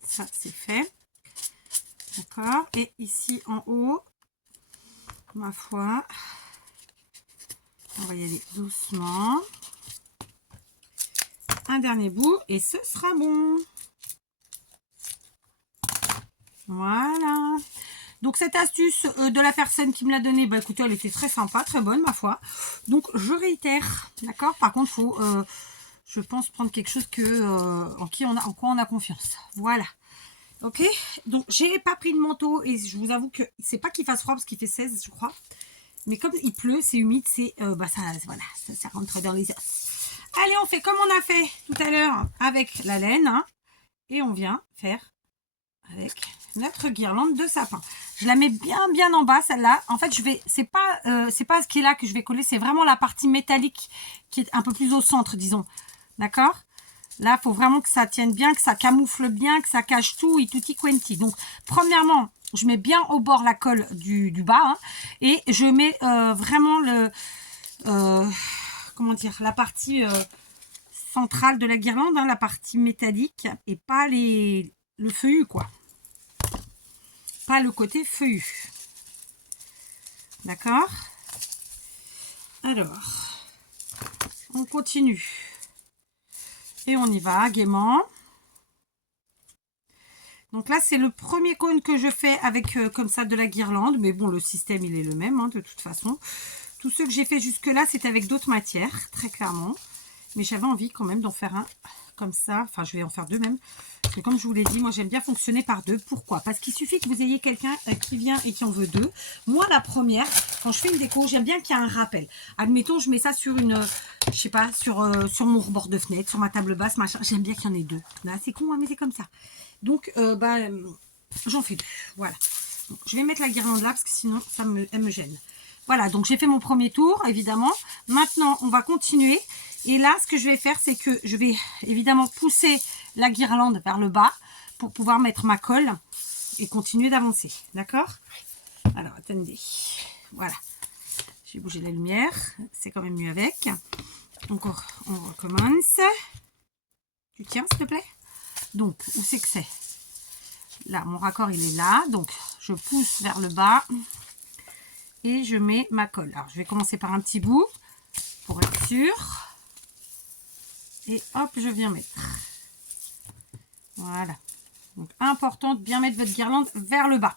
ça c'est fait. D'accord. Et ici en haut, ma foi, on va y aller doucement. Un dernier bout et ce sera bon. Voilà. Donc cette astuce de la personne qui me l'a donnée, écoutez, elle était très sympa, très bonne ma foi. Donc je réitère, d'accord. Par contre, il faut, je pense, prendre quelque chose en quoi on a confiance. Voilà. Ok. Donc j'ai pas pris de manteau et je vous avoue que c'est pas qu'il fasse froid parce qu'il fait 16, je crois. Mais comme il pleut, c'est humide, c'est ça, voilà, ça rentre dans les os. Allez, on fait comme on a fait tout à l'heure avec la laine, hein, et on vient faire avec notre guirlande de sapin. Je la mets bien en bas, celle-là. En fait, c'est pas ce qui est là que je vais coller, c'est vraiment la partie métallique qui est un peu plus au centre, disons. D'accord? Là, il faut vraiment que ça tienne bien, que ça camoufle bien, que ça cache tout et tutti quanti. Donc, premièrement, je mets bien au bord la colle du bas, hein, et je mets vraiment comment dire, la partie centrale de la guirlande, hein, la partie métallique, et pas le feuillu, quoi. Pas le côté feuillu. D'accord? Alors, on continue. Et on y va gaiement. Donc là, c'est le premier cône que je fais avec comme ça de la guirlande. Mais bon, le système, il est le même, hein, de toute façon. Tous ceux que j'ai fait jusque-là, c'est avec d'autres matières, très clairement. Mais j'avais envie quand même d'en faire un comme ça. Enfin, je vais en faire deux même. Parce que comme je vous l'ai dit, moi, j'aime bien fonctionner par deux. Pourquoi? Parce qu'il suffit que vous ayez quelqu'un qui vient et qui en veut deux. Moi, la première, quand je fais une déco, j'aime bien qu'il y ait un rappel. Admettons, je mets ça sur une, je sais pas, sur mon rebord de fenêtre, sur ma table basse, machin. J'aime bien qu'il y en ait deux. Là, c'est con, hein, mais c'est comme ça. Donc, j'en fais deux. Voilà. Donc, je vais mettre la guirlande là parce que sinon, elle me gêne. Voilà, donc j'ai fait mon premier tour, évidemment. Maintenant, on va continuer. Et là, ce que je vais faire, c'est que je vais évidemment pousser la guirlande vers le bas pour pouvoir mettre ma colle et continuer d'avancer. D'accord? Alors, attendez. Voilà. J'ai bougé la lumière. C'est quand même mieux avec. Donc, on recommence. Tu tiens, s'il te plaît? Donc, où c'est que c'est? Là, mon raccord, il est là. Donc, je pousse vers le bas et je mets ma colle. Alors, je vais commencer par un petit bout pour être sûr. Et hop, je viens mettre. Voilà. Donc, important de bien mettre votre guirlande vers le bas.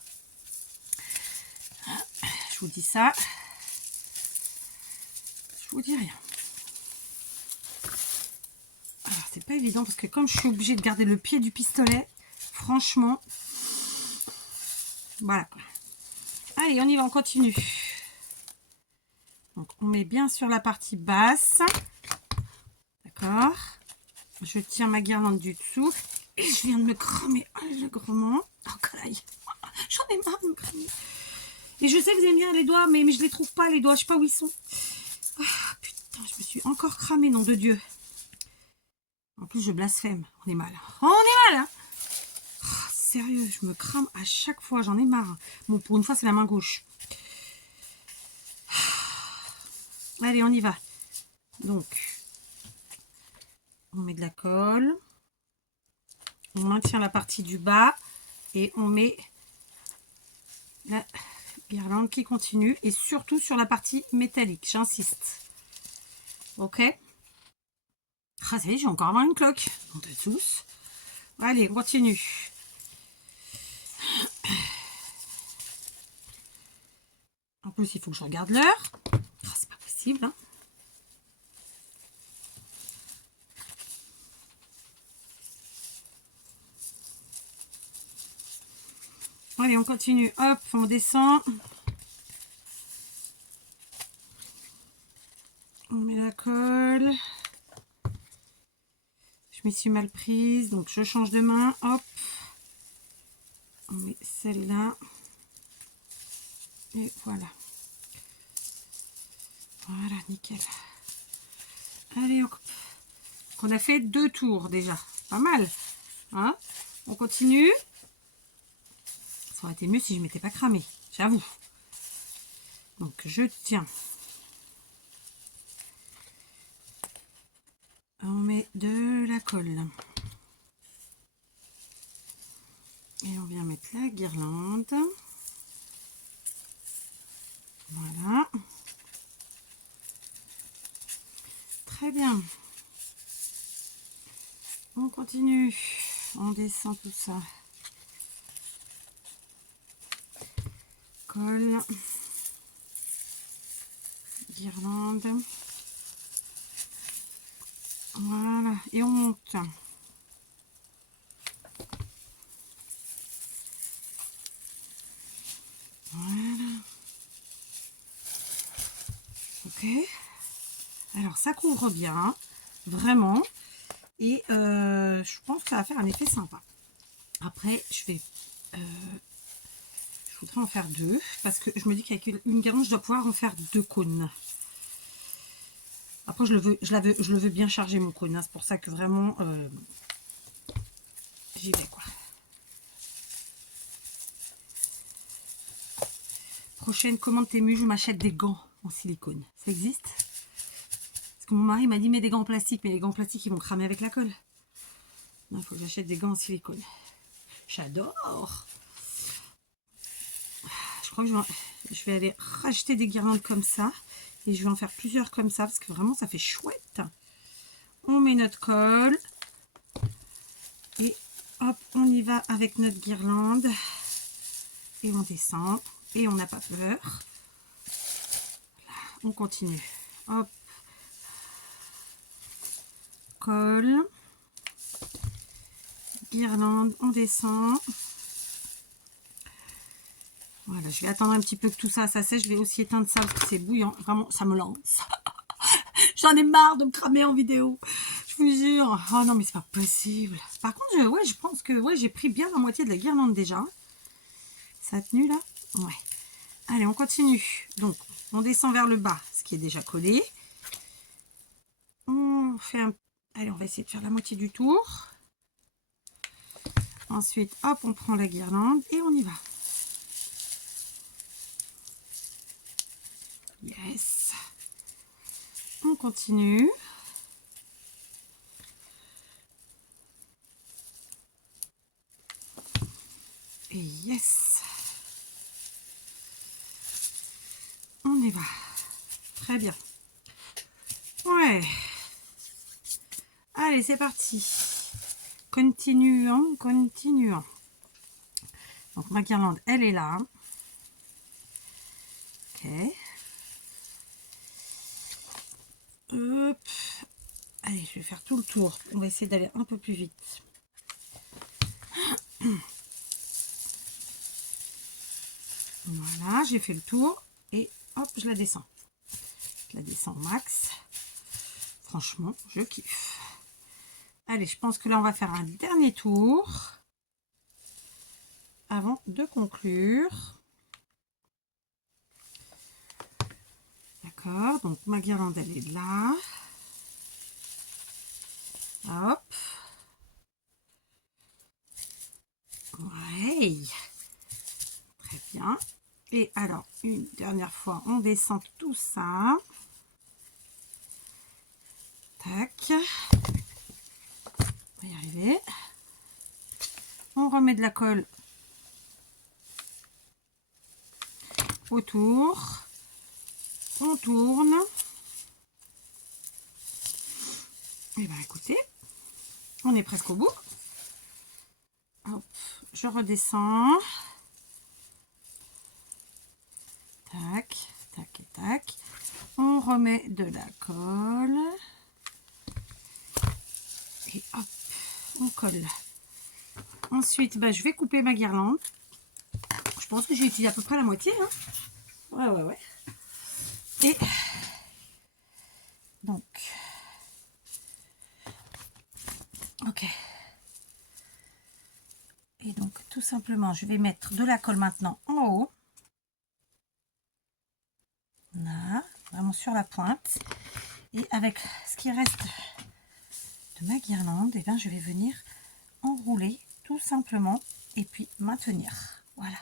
Je vous dis ça. Je vous dis rien. Alors, c'est pas évident parce que comme je suis obligée de garder le pied du pistolet, franchement, voilà. Allez, on y va, on continue. Donc, on met bien sur la partie basse. D'accord. Je tiens ma guirlande du dessous. Et je viens de me cramer allègrement. Oh, colaille. J'en ai marre de me cramer. Et je sais que vous aimez bien les doigts, mais je les trouve pas, les doigts. Je sais pas où ils sont. Ah, putain, je me suis encore cramée, nom de Dieu. En plus, je blasphème. On est mal. On est mal, hein. Oh, sérieux, je me crame à chaque fois. J'en ai marre. Bon, pour une fois, c'est la main gauche. Allez, on y va. Donc, on met de la colle. On maintient la partie du bas. Et on met la guirlande qui continue. Et surtout sur la partie métallique. J'insiste. Ok. Ah, ça y est, j'ai encore une cloque. On de tous. Allez, on continue. En plus, il faut que je regarde l'heure. Oh, c'est pas possible, hein. Allez, on continue. Hop, on descend. On met la colle. Je m'y suis mal prise, donc je change de main. Hop. On met celle-là. Et voilà. Voilà, nickel. Allez, hop. On a fait 2 tours déjà. Pas mal. Hein? On continue. Ça aurait été mieux si je ne m'étais pas cramé. J'avoue. Donc, je tiens. On met de la colle. Et on vient mettre la guirlande. Voilà. Très bien. On continue. On descend tout ça. Colle. Guirlande. Voilà. Et on monte. Voilà. ça couvre bien, vraiment. Et je pense que ça va faire un effet sympa. Après, je voudrais en faire 2 parce que je me dis qu'avec une guirlande, je dois pouvoir en faire 2 cônes. Après, je le veux bien charger mon cône. Hein, c'est pour ça que vraiment, j'y vais quoi. Prochaine commande Temu, je m'achète des gants en silicone. Ça existe? Parce que mon mari m'a dit mets des gants en plastique, mais les gants en plastique ils vont cramer avec la colle. Non, il faut que j'achète des gants en silicone. J'adore. Je crois que je vais aller racheter des guirlandes comme ça. Et je vais en faire plusieurs comme ça parce que vraiment ça fait chouette. On met notre colle. Et hop, on y va avec notre guirlande. Et on descend. Et on n'a pas peur. Voilà, on continue. Hop. Colle. Guirlande, on descend. Voilà, je vais attendre un petit peu que tout ça sèche. Je vais aussi éteindre ça parce que c'est bouillant. Vraiment, ça me lance. J'en ai marre de me cramer en vidéo. Je vous jure. Oh non, mais c'est pas possible. Par contre, ouais, je pense que ouais, j'ai pris bien la moitié de la guirlande déjà. Ça a tenu là? Ouais. Allez, on continue. Donc, on descend vers le bas, ce qui est déjà collé. On fait un... Allez, on va essayer de faire la moitié du tour. Ensuite, hop, on prend la guirlande et on y va. Yes. On continue. Et yes. On y va. Très bien. Ouais. Allez, c'est parti. Continuons, continuons. Donc ma guirlande, elle est là. Ok. Hop. Allez, je vais faire tout le tour. On va essayer d'aller un peu plus vite. Voilà, j'ai fait le tour. Et hop, je la descends. Je la descends au max. Franchement, je kiffe. Allez, je pense que là, on va faire un dernier tour. Avant de conclure. D'accord, donc ma guirlande, elle est là. Hop. Ouais. Très bien. Et alors, une dernière fois, on descend tout ça. Tac. On va y arriver. On remet de la colle autour. On tourne. Et bien écoutez, on est presque au bout. Hop, je redescends. Tac, tac et tac. On remet de la colle. Et hop, on colle. Ensuite, bah, je vais couper ma guirlande. Je pense que j'ai utilisé à peu près la moitié. Hein. Ouais. Et donc, ok. Et donc, tout simplement, je vais mettre de la colle maintenant en haut. Là, vraiment sur la pointe. Et avec ce qui reste de ma guirlande, et bien, je vais venir enrouler tout simplement et puis maintenir. Voilà.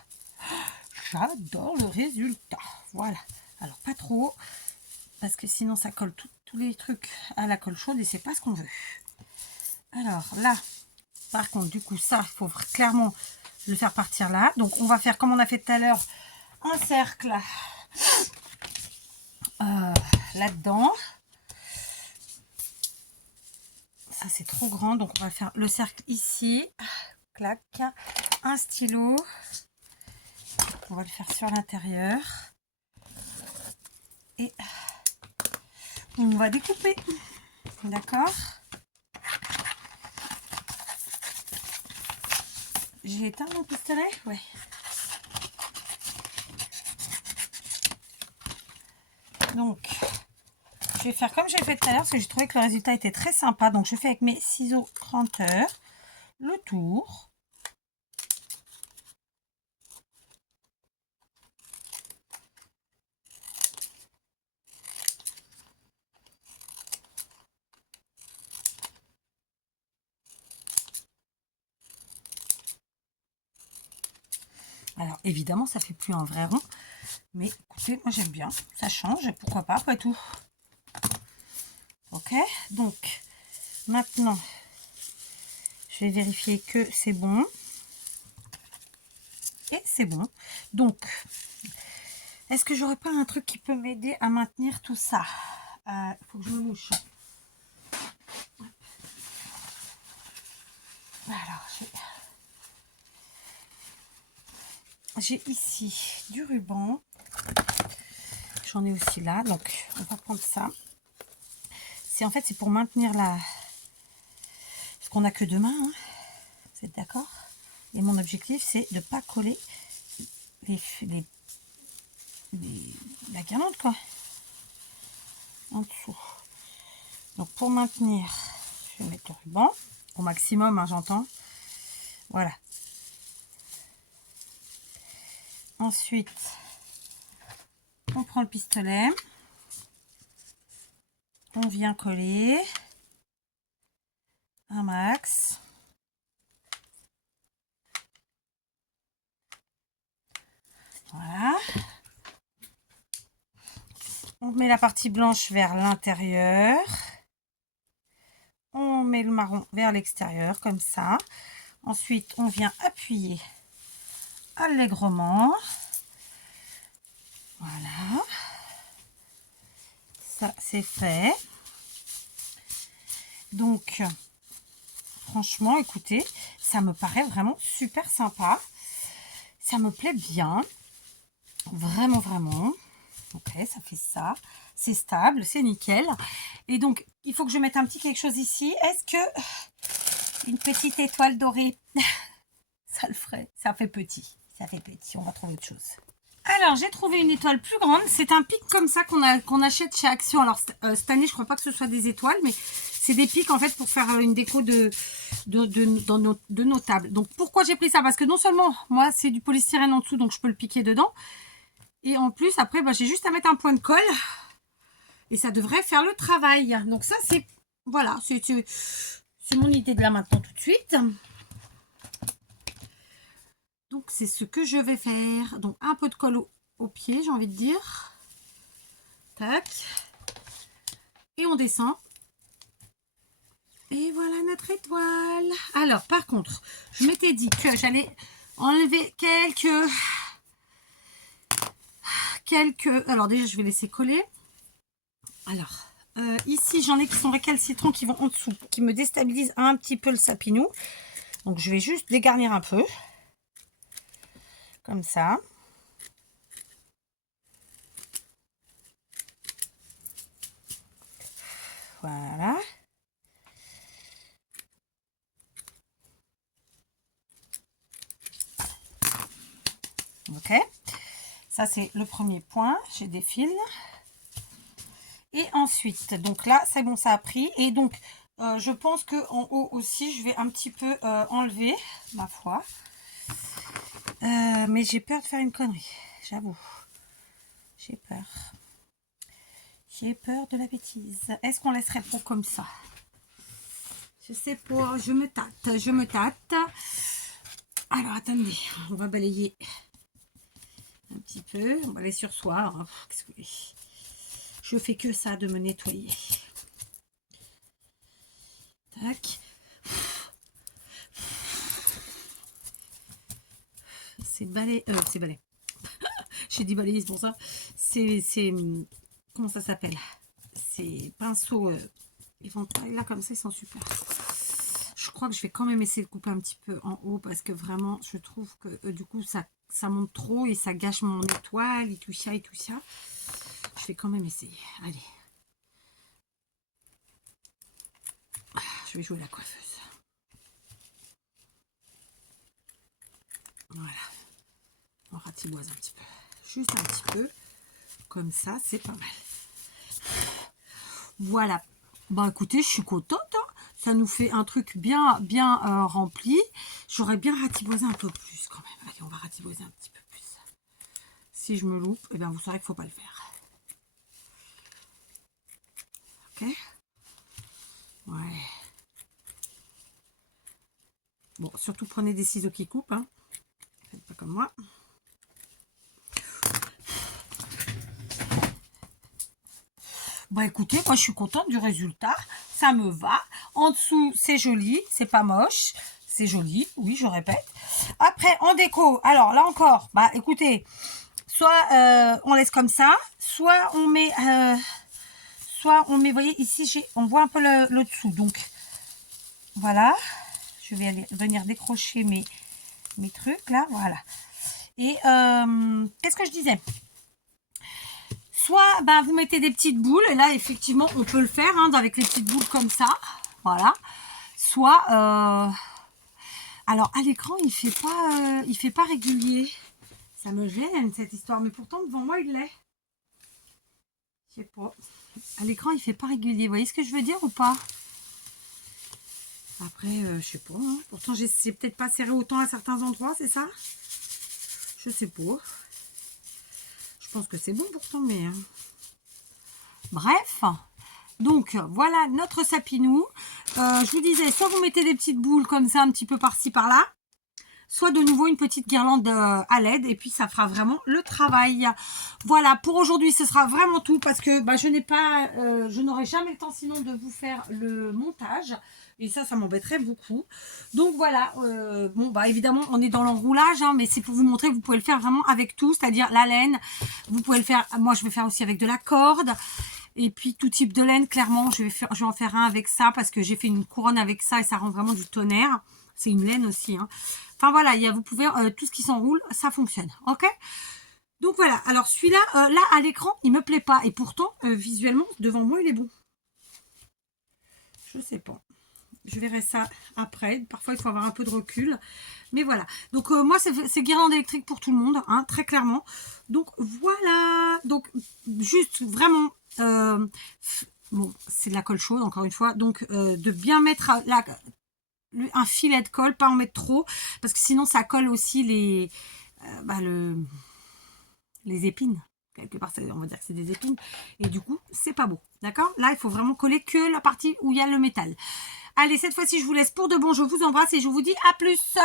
J'adore le résultat. Voilà. Alors, pas trop, parce que sinon, ça colle tous les trucs à la colle chaude et c'est pas ce qu'on veut. Alors, là, par contre, du coup, ça, il faut clairement le faire partir là. Donc, on va faire comme on a fait tout à l'heure, un cercle là-dedans. Ça, c'est trop grand. Donc, on va faire le cercle ici. Clac. Un stylo. On va le faire sur l'intérieur. Et on va découper. D'accord? J'ai éteint mon pistolet? Ouais. Donc, je vais faire comme j'ai fait tout à l'heure parce que j'ai trouvé que le résultat était très sympa. Donc je fais avec mes ciseaux cranteurs le tour. Alors évidemment ça fait plus un vrai rond. Mais écoutez, moi j'aime bien. Ça change et pourquoi pas après tout. Ok, donc maintenant je vais vérifier que c'est bon. Et c'est bon. Donc, est-ce que j'aurais pas un truc qui peut m'aider à maintenir tout ça? Il faut que je me mouche. Alors, j'ai ici du ruban. J'en ai aussi là. Donc, on va prendre ça. En fait, c'est pour maintenir la... Parce qu'on n'a que deux mains. Hein. Vous êtes d'accord? Et mon objectif, c'est de ne pas coller la guirlande, quoi. En dessous. Donc, pour maintenir, je vais mettre le ruban. Au maximum, hein, j'entends. Voilà. Ensuite, on prend le pistolet. On vient coller un max. Voilà. On met la partie blanche vers l'intérieur. On met le marron vers l'extérieur, comme ça. Ensuite, on vient appuyer allègrement. Voilà. Ça, c'est fait. Donc, franchement, écoutez, ça me paraît vraiment super sympa. Ça me plaît bien. Vraiment, vraiment. Ok, ça fait ça. C'est stable, c'est nickel. Et donc, il faut que je mette un petit quelque chose ici. Est-ce que une petite étoile dorée, ça le ferait? Ça fait petit. Ça fait petit. On va trouver autre chose. Alors, j'ai trouvé une étoile plus grande. C'est un pic comme ça qu'on achète chez Action. Alors, cette année, je ne crois pas que ce soit des étoiles, mais c'est des pics, en fait, pour faire une déco de nos tables. Donc, pourquoi j'ai pris ça? Parce que non seulement, moi, c'est du polystyrène en dessous, donc je peux le piquer dedans. Et en plus, après, bah, j'ai juste à mettre un point de colle. Et ça devrait faire le travail. Donc ça, c'est... Voilà, c'est mon idée de là maintenant tout de suite. Donc, c'est ce que je vais faire. Donc, un peu de colle au pied, j'ai envie de dire. Tac. Et on descend. Et voilà notre étoile. Alors, par contre, je m'étais dit que j'allais enlever quelques... Alors, déjà, je vais laisser coller. Alors, ici, j'en ai qui sont récalcitrants, qui vont en dessous, qui me déstabilisent un petit peu le sapinou. Donc, je vais juste dégarnir un peu. Comme ça. Voilà. Ok. Ça, c'est le premier point. J'ai des fils. Et ensuite, donc là, c'est bon, ça a pris. Et donc, je pense qu'en haut aussi, je vais un petit peu enlever, ma foi. Mais j'ai peur de faire une connerie, j'avoue. J'ai peur. J'ai peur de la bêtise. Est-ce qu'on laisserait pour comme ça? Je sais pas, je me tâte, je me tâte. Alors, attendez, on va balayer un petit peu. On va aller sur soi. Oh, je fais que ça de me nettoyer. Tac. C'est balai. C'est balai. J'ai dit balayer, c'est pour ça. C'est. Comment ça s'appelle? Ces pinceaux éventail là, comme ça, ils sont super. Je crois que je vais quand même essayer de couper un petit peu en haut parce que vraiment, je trouve que du coup, ça monte trop et ça gâche mon étoile et tout ça et tout ça. Je vais quand même essayer. Allez. Je vais jouer la coiffeuse. Voilà. On ratiboise un petit peu. Juste un petit peu. Comme ça, c'est pas mal. Voilà. Bah écoutez, je suis contente. Hein. Ça nous fait un truc bien rempli. J'aurais bien ratiboisé un peu plus quand même. Allez, on va ratiboiser un petit peu plus. Si je me loupe, eh bien vous saurez qu'il ne faut pas le faire. Ok. Ouais. Bon, surtout prenez des ciseaux qui coupent. Hein. Faites pas comme moi. Bah écoutez, moi je suis contente du résultat. Ça me va. En dessous, c'est joli. C'est pas moche. C'est joli. Oui, je répète. Après, en déco. Alors là encore, bah écoutez, soit on laisse comme ça, soit on met... vous voyez, ici, on voit un peu le dessous. Donc, voilà. Je vais aller venir décrocher mes trucs, là. Voilà. Et, qu'est-ce que je disais? Soit, ben, vous mettez des petites boules. Et là, effectivement, on peut le faire, hein, avec les petites boules comme ça. Voilà. Soit, alors, à l'écran, il fait pas régulier. Ça me gêne, cette histoire. Mais pourtant, devant moi, il l'est. Je sais pas. À l'écran, il fait pas régulier. Vous voyez ce que je veux dire ou pas? Après, je sais pas. Hein. Pourtant, j'ai peut-être pas serré autant à certains endroits, c'est ça? Je sais pas. Je pense que c'est bon pourtant, mais... Hein. Bref. Donc, voilà notre sapinou. Je vous disais, soit vous mettez des petites boules comme ça, un petit peu par-ci, par-là. Soit de nouveau une petite guirlande à LED. Et puis, ça fera vraiment le travail. Voilà, pour aujourd'hui, ce sera vraiment tout. Parce que bah, je n'aurai jamais le temps sinon de vous faire le montage. Et ça m'embêterait beaucoup. Donc voilà, bon bah évidemment on est dans l'enroulage, hein, mais c'est pour vous montrer que vous pouvez le faire vraiment avec tout, c'est-à-dire la laine. Vous pouvez le faire, moi je vais faire aussi avec de la corde. Et puis tout type de laine, clairement, je vais en faire un avec ça parce que j'ai fait une couronne avec ça et ça rend vraiment du tonnerre. C'est une laine aussi. Hein. Enfin voilà, vous pouvez, tout ce qui s'enroule, ça fonctionne. Ok? Donc voilà, alors celui-là, là à l'écran, il me plaît pas. Et pourtant, visuellement, devant moi, il est bon. Je sais pas. Je verrai ça après. Parfois, il faut avoir un peu de recul. Mais voilà. Donc, moi, c'est guirlande électrique pour tout le monde, hein, très clairement. Donc, voilà. Donc, juste vraiment... bon, c'est de la colle chaude, encore une fois. Donc, de bien mettre un filet de colle, pas en mettre trop. Parce que sinon, ça colle aussi les épines. Quelque part, on va dire que c'est des épines. Et du coup, c'est pas beau. D'accord? Là, il faut vraiment coller que la partie où il y a le métal. Allez, cette fois-ci, je vous laisse pour de bon. Je vous embrasse et je vous dis à plus.